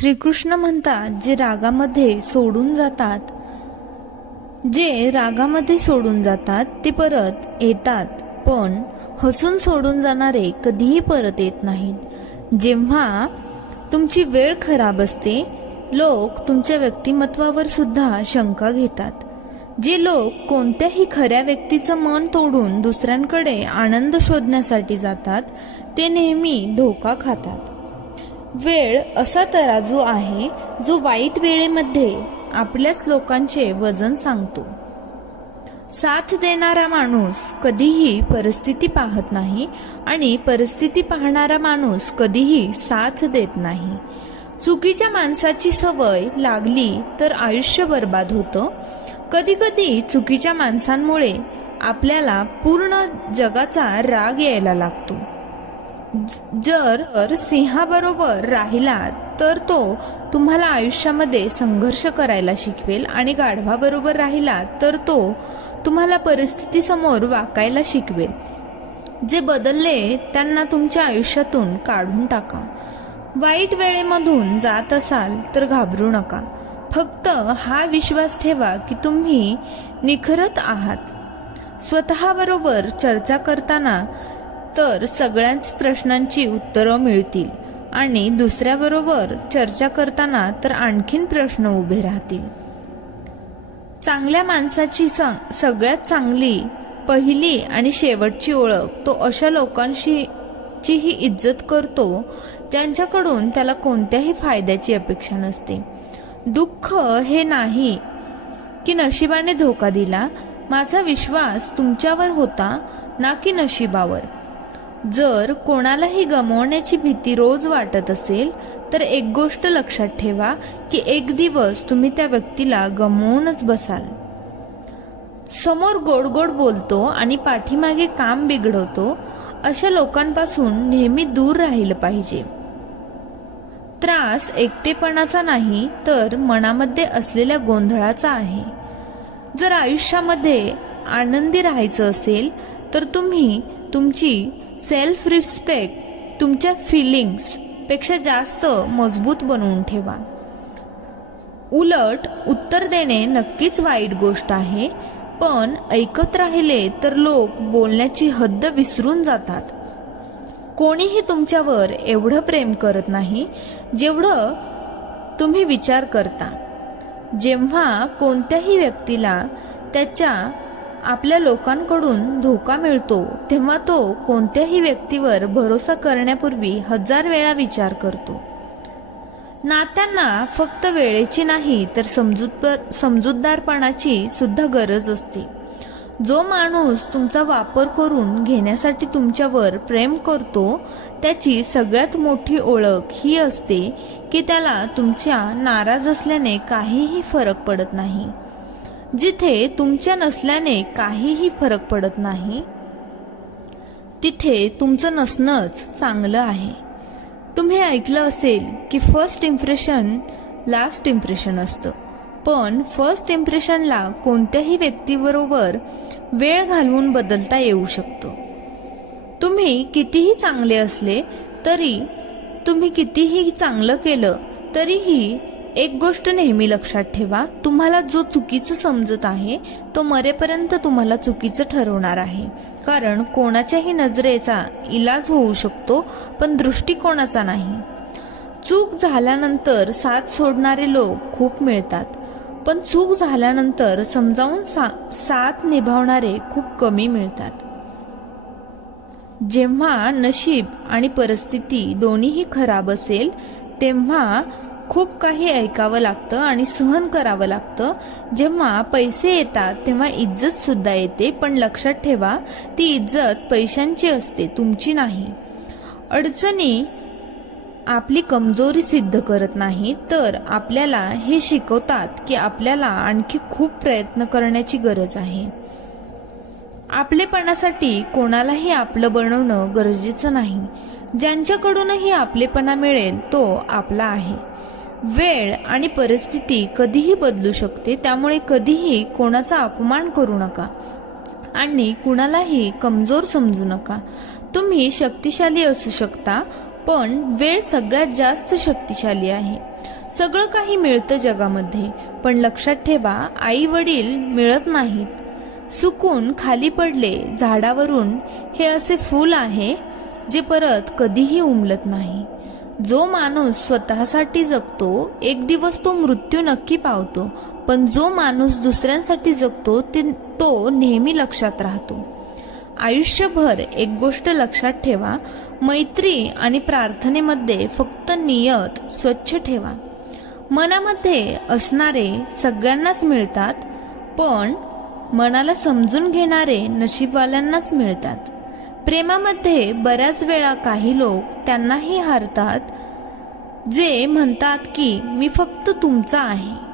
श्रीकृष्ण म्हणतात, जे रागामध्ये सोडून जातात ते परत येतात, पण हसून सोडून जाणारे कधीही परत येत नाहीत. जेव्हा तुमची वेळ खराब असते, लोक तुमच्या व्यक्तिमत्वावर सुद्धा शंका घेतात. जे लोक कोणत्याही खऱ्या व्यक्तीचं मन तोडून दुसऱ्यांकडे आनंद शोधण्यासाठी जातात, ते नेहमी धोका खातात. वेळ असा तराजू आहे जो वाईट वेळेमध्ये आपल्याच लोकांचे वजन सांगतो. साथ देणारा माणूस कधीही परिस्थिती पाहत नाही आणि परिस्थिती पाहणारा माणूस कधीही साथ देत नाही. चुकीच्या माणसाची सवय लागली तर आयुष्य बर्बाद होतं. कधी कधी चुकीच्या माणसांमुळे आपल्याला पूर्ण जगाचा राग यायला लागतो. जर सिंहाबरोबर राहिलात तर तो तुम्हाला आयुष्यामध्ये संघर्ष करायला शिकवेल आणि गाढवाबरोबर राहिलात तर तो तुम्हाला परिस्थितीसमोर वाकायला शिकवेल. जे बदलले त्यांना तुमच्या आयुष्यातून काढून टाका. वाईट वेळेमधून जात असाल तर घाबरू नका. फक्त हा विश्वास ठेवा की तुम्ही निखरत आहात. स्वतःबरोबर चर्चा करताना तर सगळ्याच प्रश्नांची उत्तरं मिळतील आणि दुसऱ्याबरोबर चर्चा करताना तर आणखीन प्रश्न उभे राहतील. चांगल्या माणसाची सगळ्यात चांगली पहिली आणि शेवटची ओळख तो अशा लोकांशीही इज्जत करतो ज्यांच्याकडून त्याला कोणत्याही फायद्याची अपेक्षा नसते. दुःख हे नाही की नशिबाने धोका दिला. माझा विश्वास तुमच्यावर होता, ना की नशिबावर. जर कोणालाही गमावण्याची भीती रोज वाटत असेल तर एक गोष्ट लक्षात ठेवा की एक दिवस तुम्ही त्या व्यक्तीला गमावूनच बसाल. समोर गोड गोड बोलतो आणि पाठीमागे काम बिघडवतो अशा लोकांपासून नेहमी दूर राहिलं पाहिजे. त्रास एकटेपणाचा नाही तर मनामध्ये असलेल्या गोंधळाचा आहे. जर आयुष्यामध्ये आनंदी राहायचं असेल तर तुम्ही तुमची सेल्फ रिस्पेक्ट तुमच्या फिलिंग्स पेक्षा जास्त मजबूत बनवून ठेवा. उलट उत्तर देणे नक्कीच वाईट गोष्ट आहे, पण ऐकत राहिले तर लोक बोलण्याची हद्द विसरून जातात. कोणीही तुमच्यावर एवढं प्रेम करत नाही जेवढं तुम्ही विचार करता. जेव्हा कोणत्याही व्यक्तीला आपल्या लोकांकडून धोका मिळतो तेव्हा तो कोणत्याही व्यक्तीवर भरोसा करण्यापूर्वी 1000 वेळा विचार करतो. नात्यांना फक्त वेळेची नाही तर समजूतदारपणाची सुद्धा गरज असते. जो माणूस तुमचा वापर करून घेण्यासाठी तुमच्यावर प्रेम करतो त्याची सगळ्यात मोठी ओळख ही असते की त्याला तुमच्या नाराज असल्याने काहीही फरक पडत नाही. जिथे तुमच्या नसल्याने काहीही फरक पडत नाही तिथे तुमचं नसणंच चांगलं आहे. तुम्ही ऐकलं असेल की फर्स्ट इम्प्रेशन लास्ट इम्प्रेशन असतं, पण फर्स्ट इम्प्रेशनला कोणत्याही व्यक्तीबरोबर वेळ घालवून बदलता येऊ शकतो. तुम्ही कितीही चांगले असले तरी, तुम्ही कितीही चांगलं केलं तरीही एक गोष्ट नेहमी लक्षात ठेवा, तुम्हाला जो चुकीचं समजत आहे तो मरेपर्यंत तुम्हाला चुकीचं ठरवणार आहे. कारण कोणाच्याही नजरेचा इलाज होऊ शकतो पण दृष्टिकोनाचा नाही. चूक झाल्यानंतर साथ सोडणारे लोक खूप मिळतात, पण चूक झाल्यानंतर समजावून साथ निभावणारे खूप कमी मिळतात. जेव्हा नशीब आणि परिस्थिती दोन्हीही खराब असेल तेव्हा खूप काही ऐकावं लागतं आणि सहन करावं लागतं. जेव्हा पैसे येतात तेव्हा इज्जत सुद्धा येते, पण लक्षात ठेवा ती इज्जत पैशांची असते, तुमची नाही. अडचणी आपली कमजोरी सिद्ध करत नाही तर आपल्याला हे शिकवतात की आपल्याला आणखी खूप प्रयत्न करण्याची गरज आहे. आपलेपणासाठी कोणालाही आपलं बनवणं गरजेचं नाही. ज्यांच्याकडूनही आपलेपणा मिळेल तो आपला आहे. वेळ आणि परिस्थिती कधीही बदलू शकते, त्यामुळे कधीही कोणाचा अपमान करू नका आणि कुणालाही कमजोर समजू नका. तुम्ही शक्तिशाली असू शकता, पण वेळ सगळ्यात जास्त शक्तिशाली आहे. सगळं काही मिळतं जगामध्ये, पण लक्षात ठेवा, आई वडील मिळत नाहीत. सुकून खाली पडले झाडावरून हे असे फूल आहे जे परत कधीही उमलत नाही. जो माणूस स्वतःसाठी जगतो एक दिवस तो मृत्यू नक्की पावतो, पण जो माणूस दुसऱ्यांसाठी जगतो तो नेहमी लक्षात राहतो. आयुष्यभर एक गोष्ट लक्षात ठेवा, मैत्री आणि प्रार्थनेमध्ये फक्त नियत स्वच्छ ठेवा. मनामध्ये असणारे सगळ्यांनाच मिळतात, पण मनाला समजून घेणारे नशीबवाल्यांनाच मिळतात. प्रेमामध्ये बऱ्याच वेळा काही लोक त्यांनाही हारतात जे म्हणतात की मी फक्त तुमचा आहे.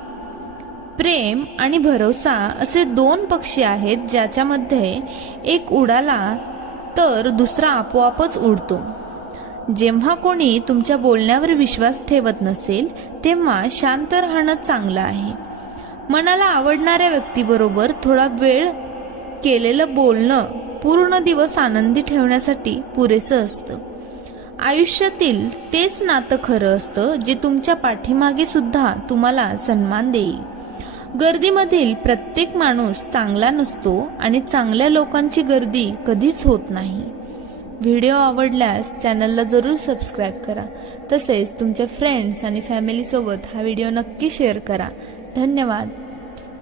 प्रेम आणि भरोसा असे दोन पक्षी आहेत ज्याच्यामध्ये एक उडाला तर दुसरा आपोआपच उडतो. जेव्हा कोणी तुमच्या बोलण्यावर विश्वास ठेवत नसेल तेव्हा शांत राहणं चांगलं आहे. मनाला आवडणाऱ्या व्यक्तीबरोबर थोडा वेळ केलेलं बोलणं पूर्ण दिवस आनंदी ठेवण्यासाठी पुरेसं असतं. आयुष्यातील तेच नातं खरं असतं जे तुमच्या पाठीमागे सुद्धा तुम्हाला सन्मान देईल. गर्दीमधील प्रत्येक माणूस चांगला नसतो आणि चांगल्या लोकांची गर्दी कधीच होत नाही. व्हिडिओ आवडल्यास चॅनलला जरूर सबस्क्राईब करा. तसेच तुमच्या फ्रेंड्स आणि फॅमिलीसोबत हा व्हिडिओ नक्की शेअर करा. धन्यवाद.